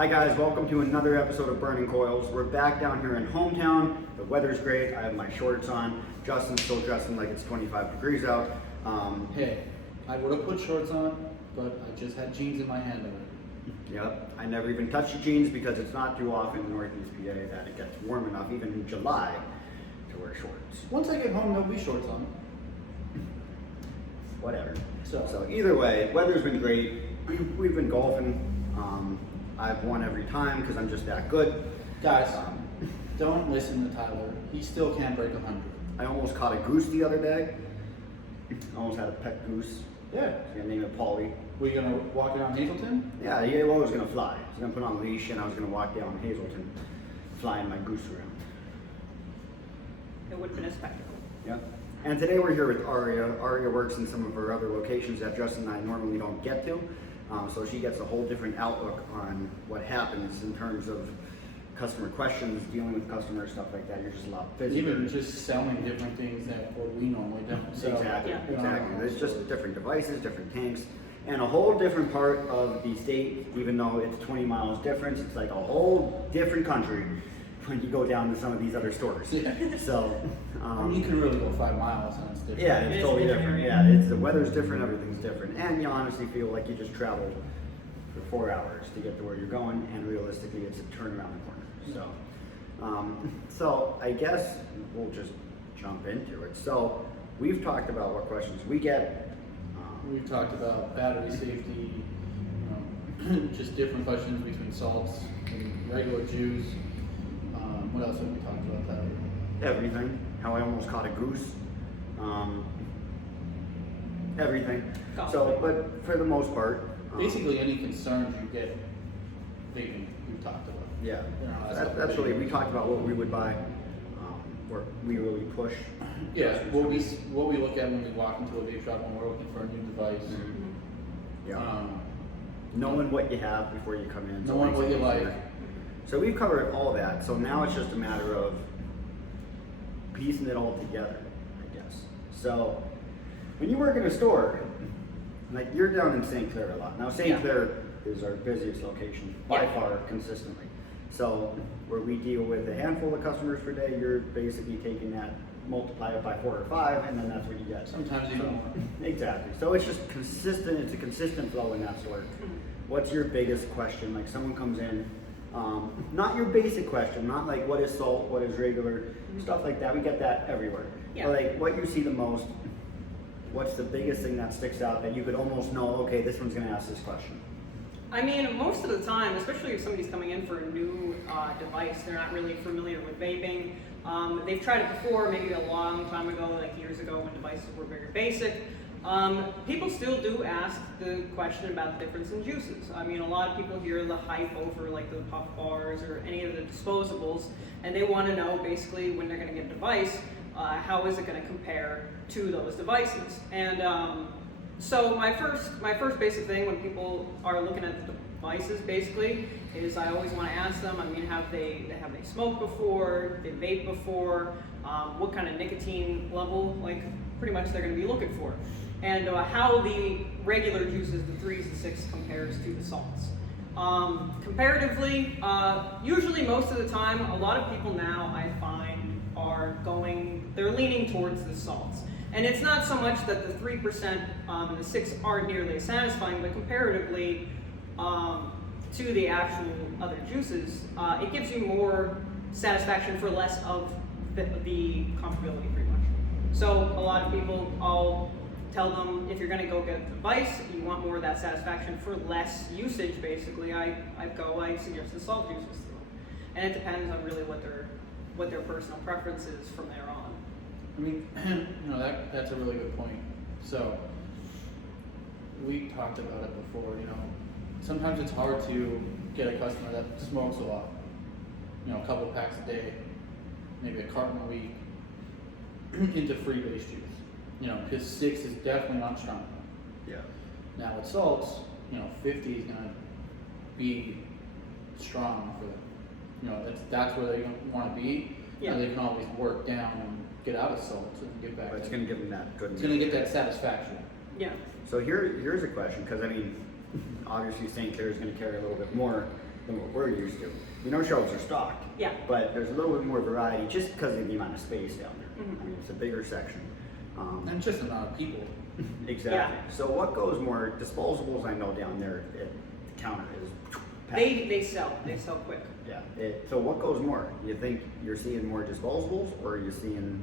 Hi guys, welcome to another episode of Burning Coils. We're back down here in hometown. The weather's great. I have my shorts on. Justin's still dressing like it's 25 degrees out. Hey, I would have put shorts on, but I just had jeans in my hand already. Yep, I never even touch the jeans because it's not too often in Northeast PA that it gets warm enough, even in July, to wear shorts. Once I get home, there'll be shorts on. Whatever. So Either way, weather's been great. We've been golfing. I've won every time because I'm just that good. Guys, don't listen to Tyler. He still can't break 100. I almost caught a goose the other day. I almost had a pet goose. Yeah. I was gonna name it Polly. Were you gonna walk around Hazleton? Yeah, he was gonna fly. I was gonna put on a leash and I was gonna walk down Hazleton, flying my goose around. It would have been a spectacle. Yeah. And today we're here with Aria. Aria works in some of our other locations that Justin and I normally don't get to. So she gets a whole different outlook on what happens in terms of customer questions, dealing with customers, stuff like that. You're just a lot busier. Even just selling different things that we normally don't. So, Exactly, Yeah. exactly. There's just different devices, different tanks, and a whole different part of the state, even though it's 20 miles difference, it's like a whole different country when you go down to some of these other stores. Yeah. So, you can really go 5 miles and it's different. yeah, It it's is totally different. different. Yeah, it's the weather's different, everything's different, and you honestly feel like you just traveled for 4 hours to get to where you're going, and realistically, it's a turn around the corner. So I guess we'll just jump into it. So we've talked about what questions we get. We've talked about battery safety, just different questions between salts and regular juice. What else have we talked about that? Everything. How I almost caught a goose. Everything. So, but for the most part, Basically, any concerns you get, vaping, we've talked about. yeah, You know, that's really. We talked about what we would buy, where we really push. Yeah, what we look at when we walk into a vape shop when we're looking for a new device. Yeah. Knowing what you have before you come in. Knowing what you like. So we've covered all that. So now it's just a matter of piecing it all together, I guess. So when you work in a store, like you're down in St. Clair a lot. Now St. Yeah. Clair is our busiest location by Yeah. far consistently. So where we deal with a handful of customers per day, you're basically taking that, multiply it by 4 or 5, and then that's what you get. Sometimes even more. Exactly. So it's just consistent. It's a consistent flow in that store. What's your biggest question? Like someone comes in, not your basic question, not like what is salt, what is regular, stuff like that. We get that everywhere. Yeah. But like what you see the most, what's the biggest thing that sticks out that you could almost know, okay, this one's going to ask this question? I mean, most of the time, especially if somebody's coming in for a new device, they're not really familiar with vaping. They've tried it before, maybe a long time ago, like years ago when devices were very basic. People still do ask the question about the difference in juices. I mean, a lot of people hear the hype over like the puff bars or any of the disposables, and they want to know basically when they're going to get a device, how is it going to compare to those devices? And so my first basic thing when people are looking at the devices basically is I always want to ask them, I mean, have they smoked before, they vape before, what kind of nicotine level, like pretty much they're going to be looking for, and how the regular juices, the 3s and 6s, compares to the salts. Comparatively, usually most of the time, a lot of people now I find they're leaning towards the salts. And it's not so much that the 3% and the 6 aren't nearly as satisfying, but comparatively to the actual other juices, it gives you more satisfaction for less of the comfortability, pretty much. So a lot of people, I'll tell them if you're going to go get a device, you want more of that satisfaction for less usage. Basically, I suggest the salt juices to them, and it depends on really what their personal preference is from there on. I mean, that's a really good point. So, we talked about it before, sometimes it's hard to get a customer that smokes a lot, a couple of packs a day, maybe a carton a week, into free base juice, because 6 is definitely not strong enough. Yeah. Now with salts, 50 is gonna be strong for them. That's where they want to be. Yeah. They can always work down and get out of salts and get back. But it's going to give them that good. It's gonna get that satisfaction. Yeah. So here's a question, because I mean, obviously St. Clair is going to carry a little bit more than what we're used to. We know shelves are stocked. Yeah. But there's a little bit more variety just because of the amount of space down there. Mhm. I mean, it's a bigger section. And just the amount of people. Exactly. Yeah. So what goes more? Disposables, I know down there at the counter is packed. They sell quick. Yeah. So what goes more? You think you're seeing more disposables, or are you seeing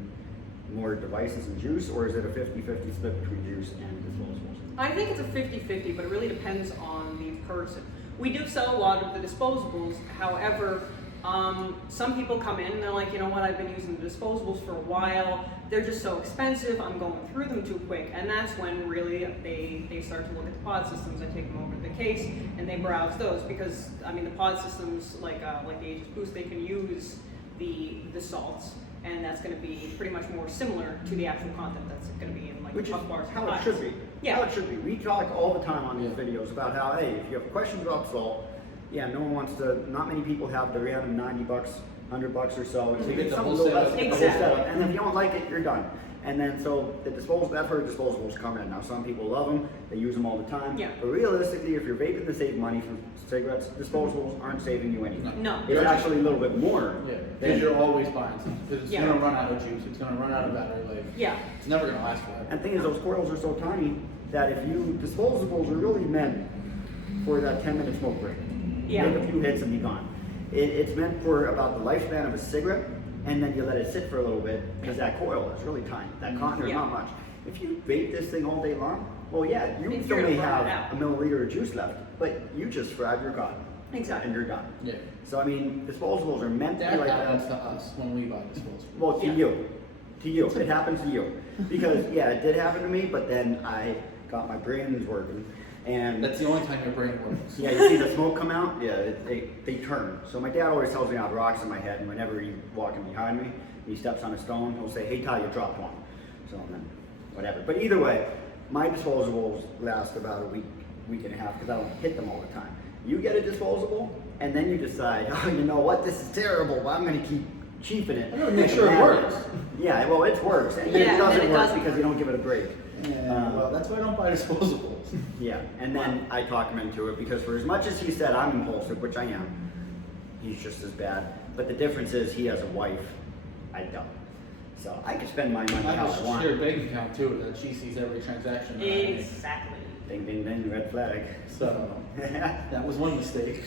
more devices and juice, or is it a 50-50 split between juice and disposables? I think it's a 50-50, but it really depends on the person. We do sell a lot of the disposables. However, some people come in and they're like, you know what, I've been using the disposables for a while. They're just so expensive. I'm going through them too quick. And that's when really they start to look at the pod systems. I take them over to the case and they browse those because, I mean, the pod systems like the Aegis Boost, they can use the salts. And that's going to be pretty much more similar to the actual content that's going to be in like Which is puff bars. and how it pies. should be. Yeah. How it should be. We talk all the time on these Yeah. videos about how, hey, if you have questions about salt, yeah, no one wants to, not many people have the random $90, $100 or so. And so You you get get the something whole a little less, setup. the whole Exactly. setup. And if you don't like it, you're done. And then so the disposables, that's where disposables come in. Now some people love them, they use them all the time. Yeah. But realistically, if you're vaping to save money from cigarettes, disposables aren't saving you anything. No. It's actually a little bit more. Yeah, than- because you're always buying something. Because it's Yeah. gonna run out of juice. It's gonna run out of battery life. Yeah. It's never gonna last forever. And the thing is, those coils are so tiny that if you, disposables are really meant for that 10-minute smoke break. Yeah. Make a few hits and be gone. It's meant for about the lifespan of a cigarette, and then you let it sit for a little bit, because that coil is really tiny. That cotton is Yeah. not much. If you vape this thing all day long, well, yeah, you You're still gonna may burn it have out. a milliliter of juice left, but you just fried your cotton. Exactly. And you're done. Yeah. So, I mean, disposables are meant to That be like happens that. to us when we buy disposables. Well, to Yeah. you. To you. It happens to you. Because, yeah, it did happen to me, but then I got my brains working. And That's the only time your brain works. yeah, you see the smoke come out? Yeah, they turn. So my dad always tells me I have rocks in my head, and whenever he's walking behind me, he steps on a stone, he'll say, hey, Ty, you dropped one. So then, whatever. But either way, my disposables last about a week and a half, because I don't hit them all the time. You get a disposable, and then you decide, oh, you know what, this is terrible, but I'm going to keep cheaping it. I gotta make sure it works. Yeah, well, it works. And then Yeah, it and then doesn't it work doesn't because you don't give it a break. Yeah, well, that's why I don't buy disposables. Yeah, and then I talk him into it because for as much as he said I'm impulsive, which I am, he's just as bad. But the difference is he has a wife, I don't. So I can spend my money I how have I a want. shared bank account too, that she sees every transaction that I make. Exactly. Ding, ding, ding, red flag. So, that was one mistake.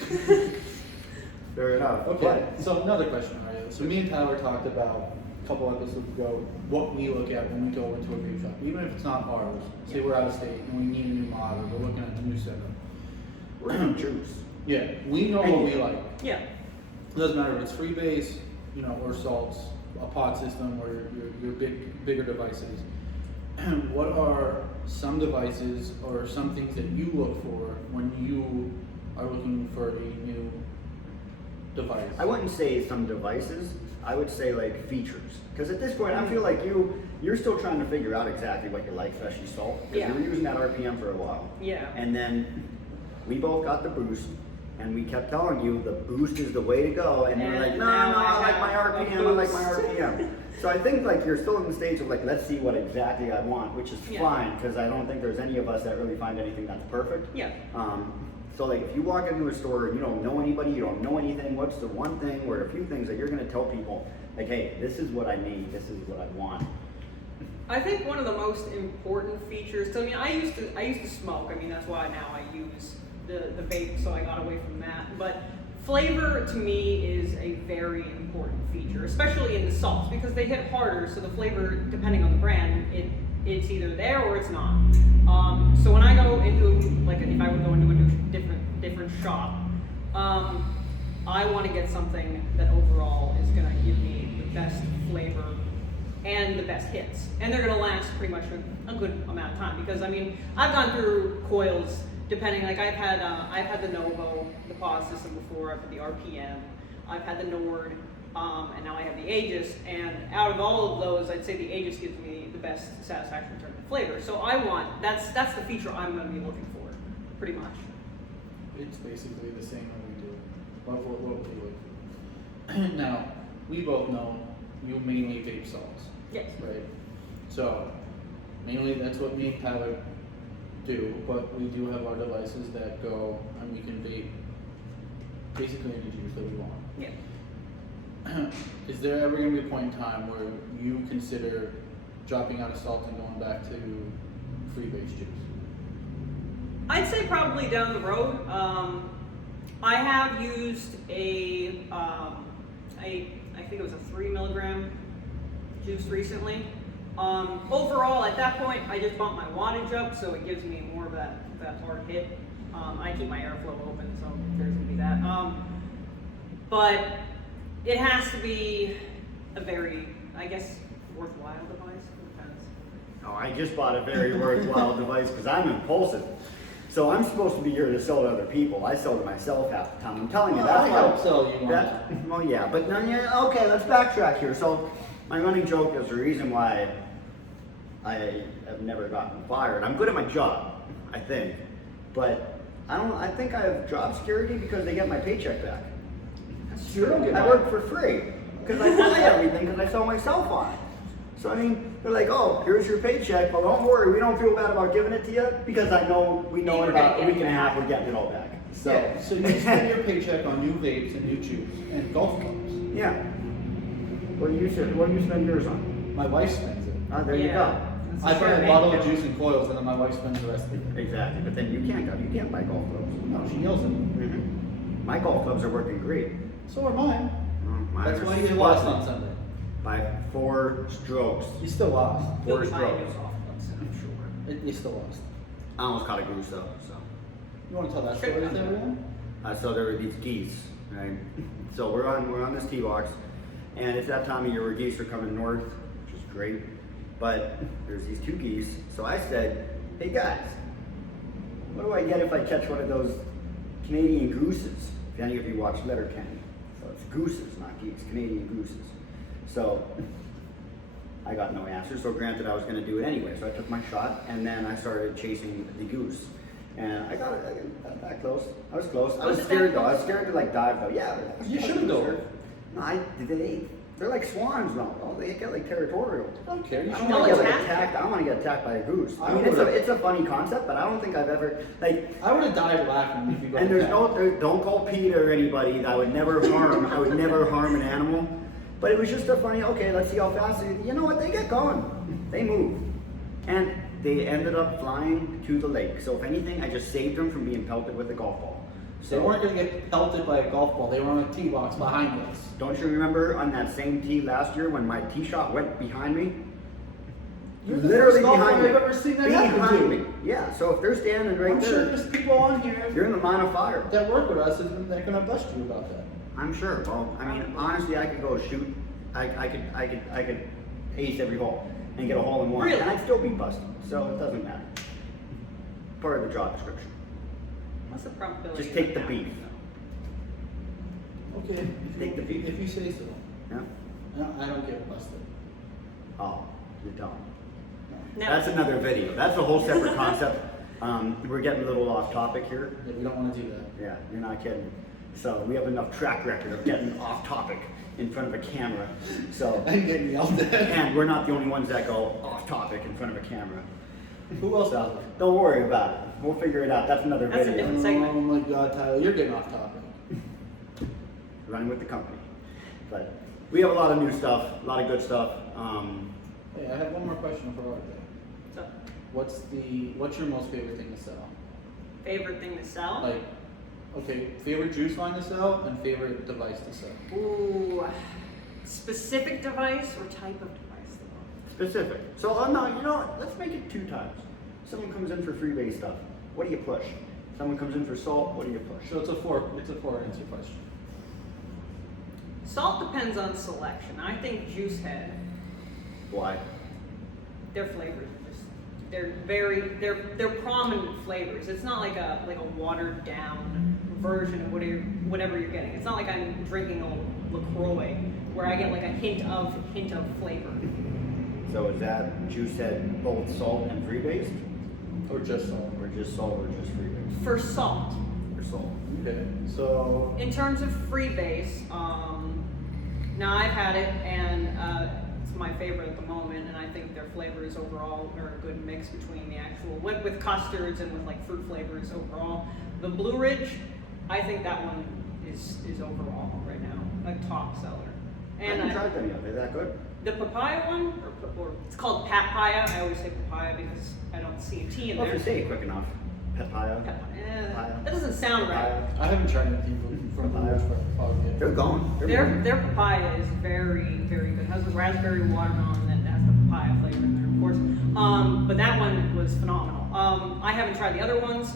Fair enough. Okay, so another question, Aria. So me and Tyler talked about a couple episodes ago what we look at when we go into a vape shop, even if it's not ours. Say we're out of state and we need a new mod or we're looking at a new setup. We're gonna juice. Yeah, we know what we like. Yeah. It doesn't matter if it's freebase, you know, or salts, a pod system, or your bigger devices. What are some devices or some things that you look for when you are looking for a new device? I wouldn't say some devices. I would say like features. Because at this point, I feel like you're still trying to figure out exactly what you like, especially salt. Because Yeah. you were using that RPM for a while. Yeah. And then we both got the boost, and we kept telling you the boost is the way to go. And you're And like, no, now I like I my have a RPM, I like my boost." RPM. So I think like you're still in the stage of like, let's see what exactly I want, which is Yeah. fine, because I don't think there's any of us that really find anything that's perfect. Yeah. So like if you walk into a store and you don't know anybody, you don't know anything, what's the one thing or a few things that you're gonna tell people, like, hey, this is what I need, this is what I want. I think one of the most important features. So I mean, I used to smoke. I mean, that's why now I use the vape. So I got away from that. But flavor to me is a very important feature, especially in the salts because they hit harder. So the flavor, depending on the brand, it's either there or it's not. So when I go into like if I would go into a new different shop, I want to get something that overall is going to give me the best flavor and the best hits, and they're going to last pretty much a good amount of time. Because I mean, I've gone through coils. Depending, like I've had the Novo, the pod system before. I've had the RPM. I've had the Nord, and now I have the Aegis. And out of all of those, I'd say the Aegis gives me the best satisfaction in terms of flavor. So that's the feature I'm going to be looking for, pretty much. It's basically the same when we do. What we look for. Now, we both know you mainly vape salts, Yes. right? So, mainly that's what me and Tyler do, but we do have our devices that go and we can vape basically any juice that we want. Yeah. Is there ever going to be a point in time where you consider dropping out of salt and going back to free-base juice? I'd say probably down the road. I have used I think it was a 3 milligram juice recently. Overall, at that point, I just bumped my wattage up, so it gives me more of that hard hit. I keep my airflow open, so there's gonna be that. But it has to be a very, I guess, worthwhile device. It depends. Oh, I just bought a very worthwhile device because I'm impulsive. So I'm supposed to be here to sell to other people. I sell to myself half the time. I'm telling you, Well, that's I why. help sell you one. Well, yeah, but no, yeah, okay, let's backtrack here. So my running joke is the reason why I have never gotten fired. I'm good at my job, I think, but I think I have job security because they get my paycheck back. That's You don't get I mine. work for free because I buy everything because I sell myself on it. So I mean, they're like, oh, here's your paycheck. Well, don't worry, we don't feel bad about giving it to you because we know in You're about a gonna week get and a it half back. we're getting it all back. So Yeah, so you spend your paycheck on new vapes and new juice and golf clubs. yeah. What do you spend yours on? My wife spends it. There you go. That's I a buy sure a bottle of thing. juice and Coils, and then my wife spends the rest of it. Exactly, but then you can't buy golf clubs. No, she yells at me. Mm-hmm. My golf clubs are working great. So are mine. Mine That's are why you lost squatting on Sunday. by 4 strokes. You still lost. You'll 4 be buying strokes. new golf clubs soon, I'm sure. You still lost. I almost caught a goose though. So. You want to tell that Sure. story to everyone? So there were these geese, right? So we're on this tee box, and it's that time of year where geese are coming north, which is great. But there's these 2 geese. So I said, hey guys, what do I get if I catch one of those Canadian gooses? If any of you watch Letterkenny. So it's gooses, not geese, Canadian gooses. So I got no answer. So granted, I was going to do it anyway. So I took my shot, and then I started chasing the goose. And I got that close. I was close. I was Was it scared that though. I was close? scared to like dive though. Yeah. You should have dove. No, they're like swans though. Oh, they get like territorial. I don't care. You I should don't want No, to get it's like happy. attacked. I don't want to get attacked by a goose. I I mean, would've- it's a funny concept, but I don't think I've ever like. I would have died laughing if you got And there's attacked. don't call Peter or anybody. I would never harm. I would never harm an animal. But it was just a funny. Okay, let's see how fast. You know what? They get going. They move, and they ended up flying to the lake. So if anything, I just saved them from being pelted with a golf ball. They weren't going to get pelted by a golf ball. They were on a tee box behind us. Don't you remember on that same tee last year when my tee shot went behind me? You're the Literally first golfer behind me. I've ever seen that happen Behind to. me. Yeah. So if they're standing right I'm sure there, there's people on here you're in the line of fire. that work with us and they're going to bust you about that. I'm sure. Well, I mean, honestly, I could go shoot. I could ace every hole and get a hole in one, Really? and I'd still be busted. So it doesn't matter. Part of the job description. What's the probability? Just of take that the beef. happening, Okay. Take the beef. If you say so. Yeah. No, I don't get busted. Oh, you don't. though? That's another video. That's a whole separate concept. We're getting a little off topic here. Yeah, we don't want to do that. Yeah, you're not kidding. So we have enough track record of getting off topic in front of a camera. So, I'm getting yelled at. and we're not the only ones that go off topic in front of a camera. Who else? So don't worry about it. We'll figure it out. That's another That's a video. different segment. Oh my God, Tyler, you're getting off topic. Running with the company. But we have a lot of new stuff, a lot of good stuff. Hey, I have one more question for Art. So, What's your most favorite thing to sell? favorite thing to sell? Like, okay, favorite juice line to sell and favorite device to sell. Ooh, specific device or type of device though? Specific. So, no, you know what? Let's make it 2 times. Someone comes in for freebase stuff. What do you push? Someone comes in for salt. What do you push? So it's a four answer question. Salt depends on selection. I think Juice Head, Why? their flavors are just they're prominent flavors. It's not like a watered down version of whatever you're getting. It's not like I'm drinking a LaCroix where I get like a hint of flavor. So is that juice head both salt and freebase? Or just salt. Or just salt or just freebase? For salt, Or salt. Okay, so in terms of freebase, now I've had it and it's my favorite at the moment, and I think their flavors overall are a good mix between the actual with custards and with like fruit flavors overall. The Blue Ridge, I think that one is overall right now a top seller. I haven't tried them yet. Are they that good? The papaya one, or it's called papaya. I always say papaya because I don't see a T in Well, there. if you say it quick enough. Papaya. Papaya. That doesn't sound right. Papaya. I haven't tried anything from Papaya. Brewers Fog yet. They're going. Their papaya is very, very good. It has the raspberry watermelon that has the papaya flavor in there, of course. But that one was phenomenal. I haven't tried the other ones.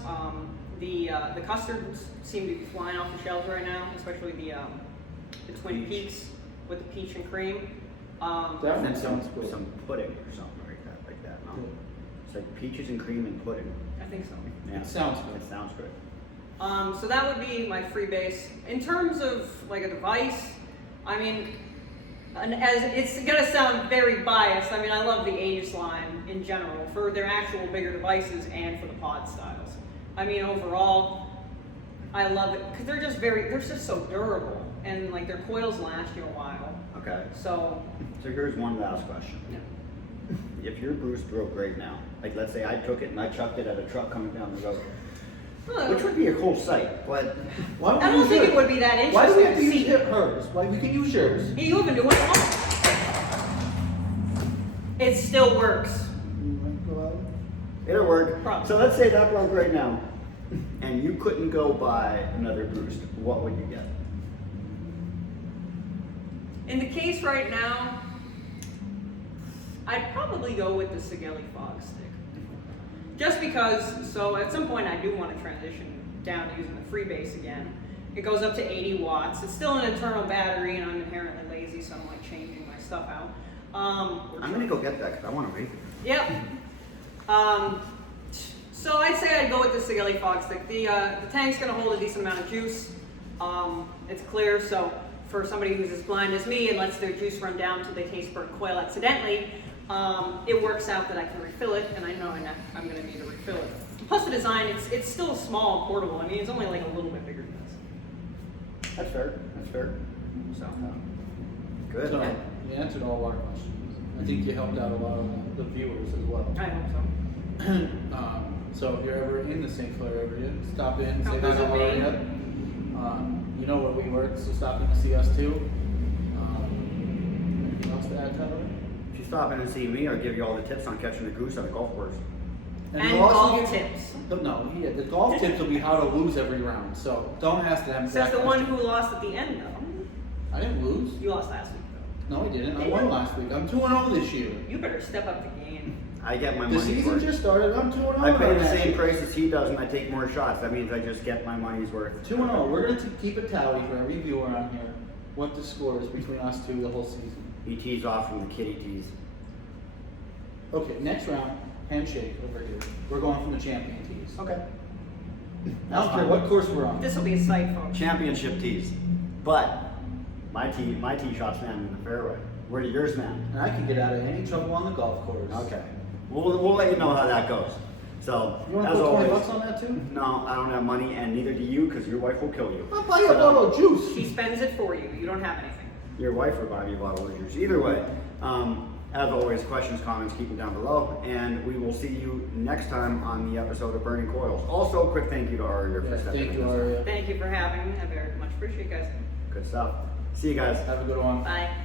The custards seem to be flying off the shelves right now, especially the Twin Peaks with the peach and cream. That And one sounds good. some pudding or something like that. No? Yeah. It's like peaches and cream and pudding. I think so. Yeah. It sounds good. It sounds good. So that would be my freebase. In terms of like a device, I mean, and as it's gonna sound very biased, I mean, I love the Aegis line in general for their actual bigger devices and for the pod styles. I mean, overall, I love it because they're just so durable, and like their coils last you a while. Okay. So, So here's one last question. Yeah. If your Bruce broke right now, like let's say I took it and I chucked it at a truck coming down the road, huh, which would be a cool sight, but Why don't I we don't use think yours? it would be that Why do we have to interesting use to see. hers? Why we can use yours? Yeah, you even do it. It still works. it'll work. Probably. So let's say that broke right now, and you couldn't go buy another Bruce. What would you get? In the case right now, I'd probably go with the Sigelli Fog Stick. Just because, so at some point I do want to transition down to using the freebase again. It goes up to 80 watts. It's still an internal battery, and I'm inherently lazy, so I'm like changing my stuff out. I'm gonna go get that because I want to read it. Yep. So I'd say I'd go with the Sigelli Fog Stick. The tank's gonna hold a decent amount of juice. It's clear, so for somebody who's as blind as me and lets their juice run down until they taste burnt quail accidentally, it works out that I can refill it, and I know I'm gonna need to refill it. Plus the design, it's still small and portable. I mean, it's only like a little bit bigger than this. That's fair. That's fair. So good. So, you answered all our questions. I think you helped out a lot of the viewers as well. I hope so. So if you're ever in the St. Clair area, stop in, Come say hi to visit me. Aria. You know where we work, so stop in to see us too. Anything else to add, Tyler? If you stop in and see me, I'll give you all the tips on catching a goose on a golf course. And you'll also golf get- tips. No, yeah, the golf tips will be how to lose every round. So don't ask them. Says the one who lost at the end, though. I didn't lose. You lost last week, though. No, I didn't. I Did won you? last week. I'm 2-0 this year. You better step up the game. I get my The money's season worth. just started. I'm 2-0. I pay the on that same shit. price as he does, and I take more shots. That means I just get my money's worth. 2-0. We're going to keep a tally for every viewer on here. What the score is between us two the whole season. He tees off from the kitty tees. Okay, next round, handshake over here. We're going from the champion tees. Okay. I don't care what course we're on. This will be a sight, folks. Championship tees. But my tee shots land in the fairway. Where do yours land? And I can get out of any trouble on the golf course. Okay. We'll let you know how that goes. So, You want to as put 20 always, bucks on that too? no, I don't have money, and neither do you, because your wife will kill you. I'll buy you a But, bottle of juice. He spends it for you. You don't have anything. Your wife will buy you a bottle of juice. Either way, as always, questions, comments, keep them down below, and we will see you next time on the episode of Burning Coils. Also, a quick thank you to Aria for Yes, stepping thank in. you, Aria. Thank you for having me. I very much appreciate it, guys. Good stuff. See you guys. Have a good one. Bye.